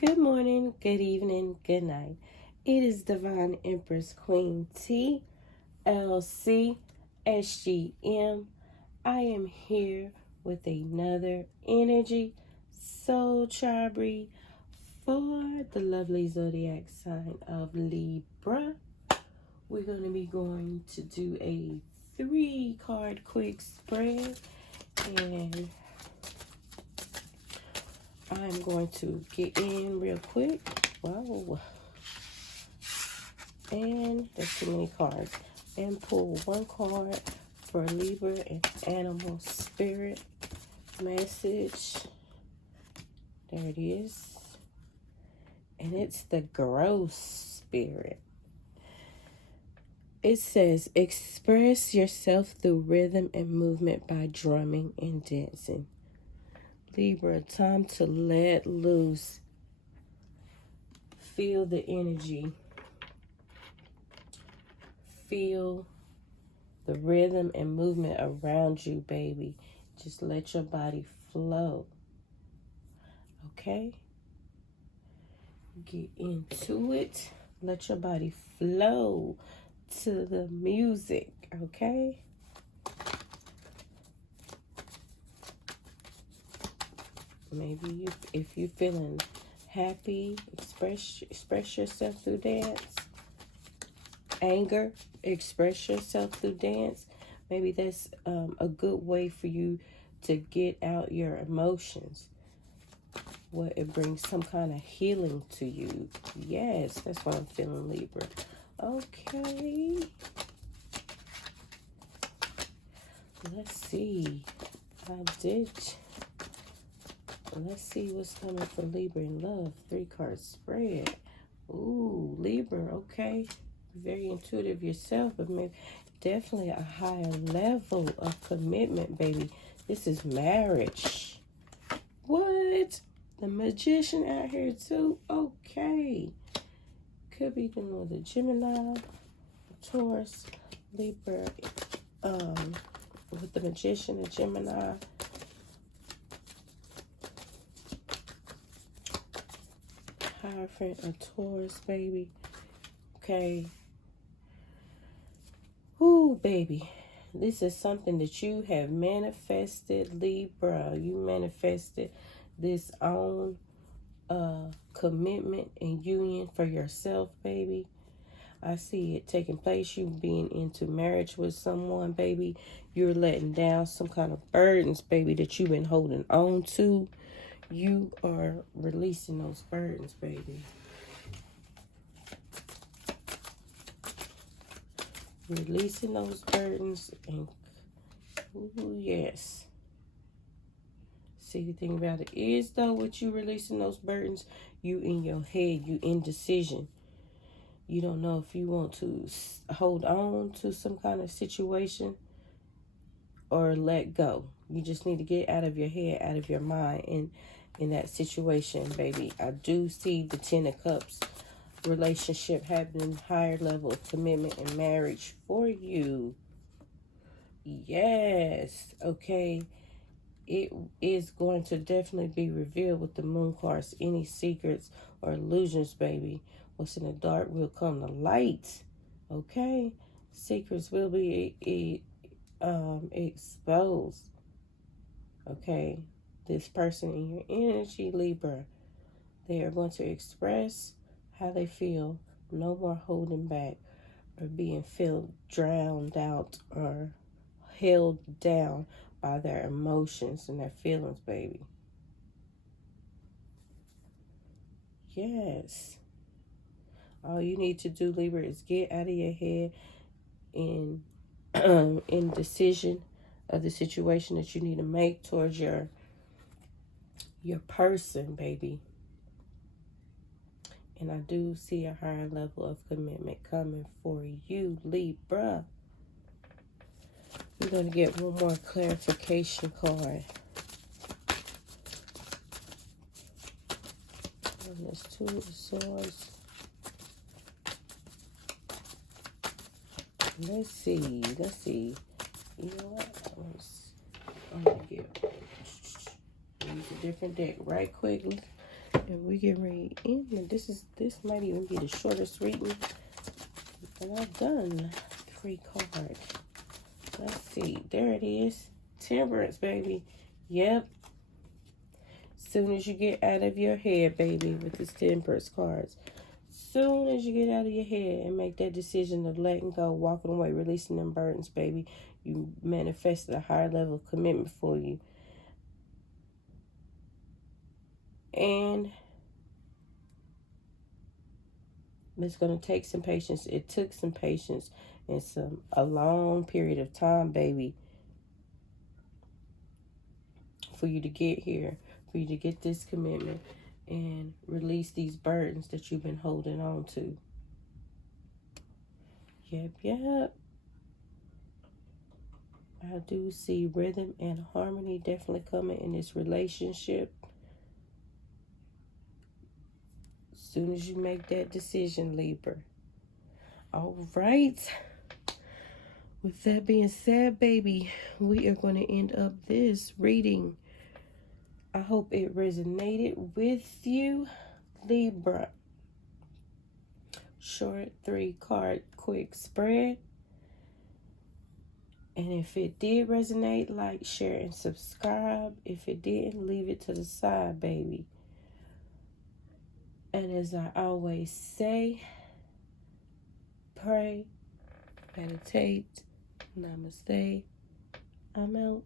Good morning, good evening, good night. It is Divine Empress Queen T, LC, S.G.M. I am here with another energy soul chart for the lovely zodiac sign of Libra. We're going to be going to do a 3-card quick spread, and I'm going to get in real quick. Wow. And there's too many cards. And pull one card for Libra and animal spirit message. There it is. And it's the gross spirit. It says, express yourself through rhythm and movement by drumming and dancing. Libra, time to let loose. Feel the energy. Feel the rhythm and movement around you, baby. Just let your body flow. Okay? Get into it. Let your body flow to the music. Okay? Maybe if you're feeling happy, express yourself through dance. Anger, express yourself through dance. Maybe that's a good way for you to get out your emotions. What it brings some kind of healing to you. Yes, that's what I'm feeling, Libra. Okay. Let's see. Let's see what's coming for Libra in love. 3-card spread. Ooh, Libra, okay. Very intuitive yourself, but maybe definitely a higher level of commitment, baby. This is marriage. What? The Magician out here too? Okay. Could be dealing with a Gemini, a Taurus, Libra, with the Magician, a Gemini. Hierophant, a Taurus, baby. Okay. Ooh, baby. This is something that you have manifested, Libra. You manifested this own commitment and union for yourself, baby. I see it taking place. You being into marriage with someone, baby. You're letting down some kind of burdens, baby, that you've been holding on to. You are releasing those burdens, baby. Releasing those burdens, and ooh, yes. See, the thing about it is, though, with you releasing those burdens, you in your head, you indecision. You don't know if you want to hold on to some kind of situation or let go. You just need to get out of your head, out of your mind in that situation, baby. I do see the 10 of Cups relationship happening, higher level of commitment and marriage for you. Yes. Okay. It is going to definitely be revealed with the moon cards. Any secrets or illusions, baby. What's in the dark will come to light. Okay? Secrets will be exposed. Okay? This person in your energy, Libra, they are going to express how they feel. No more holding back or being felt drowned out or held down by their emotions and their feelings, baby. Yes. All you need to do, Libra, is get out of your head in decision of the situation that you need to make towards your person, baby. And I do see a higher level of commitment coming for you, Libra. We're going to get one more clarification card. And there's 2 of Swords. Let's see. You know what? I'm going to use a different deck right quickly. And we get ready in. And this might even be the shortest reading that I've done. 3 cards. Let's see. There it is. Temperance, baby. Yep. Soon as you get out of your head, baby, with this Temperance cards. Soon as you get out of your head and make that decision of letting go, walking away, releasing them burdens, baby, you manifested a higher level of commitment for you. And it's going to take some patience. It took some patience and a long period of time, baby, for you to get here, for you to get this commitment and release these burdens that you've been holding on to. Yep. I do see rhythm and harmony definitely coming in this relationship. As soon as you make that decision, Libra. All right. With that being said, baby, we are going to end up this reading. I hope it resonated with you, Libra. Short 3-card quick spread. And if it did resonate, like, share, and subscribe. If it didn't, leave it to the side, baby. And as I always say, pray, meditate, namaste. I'm out.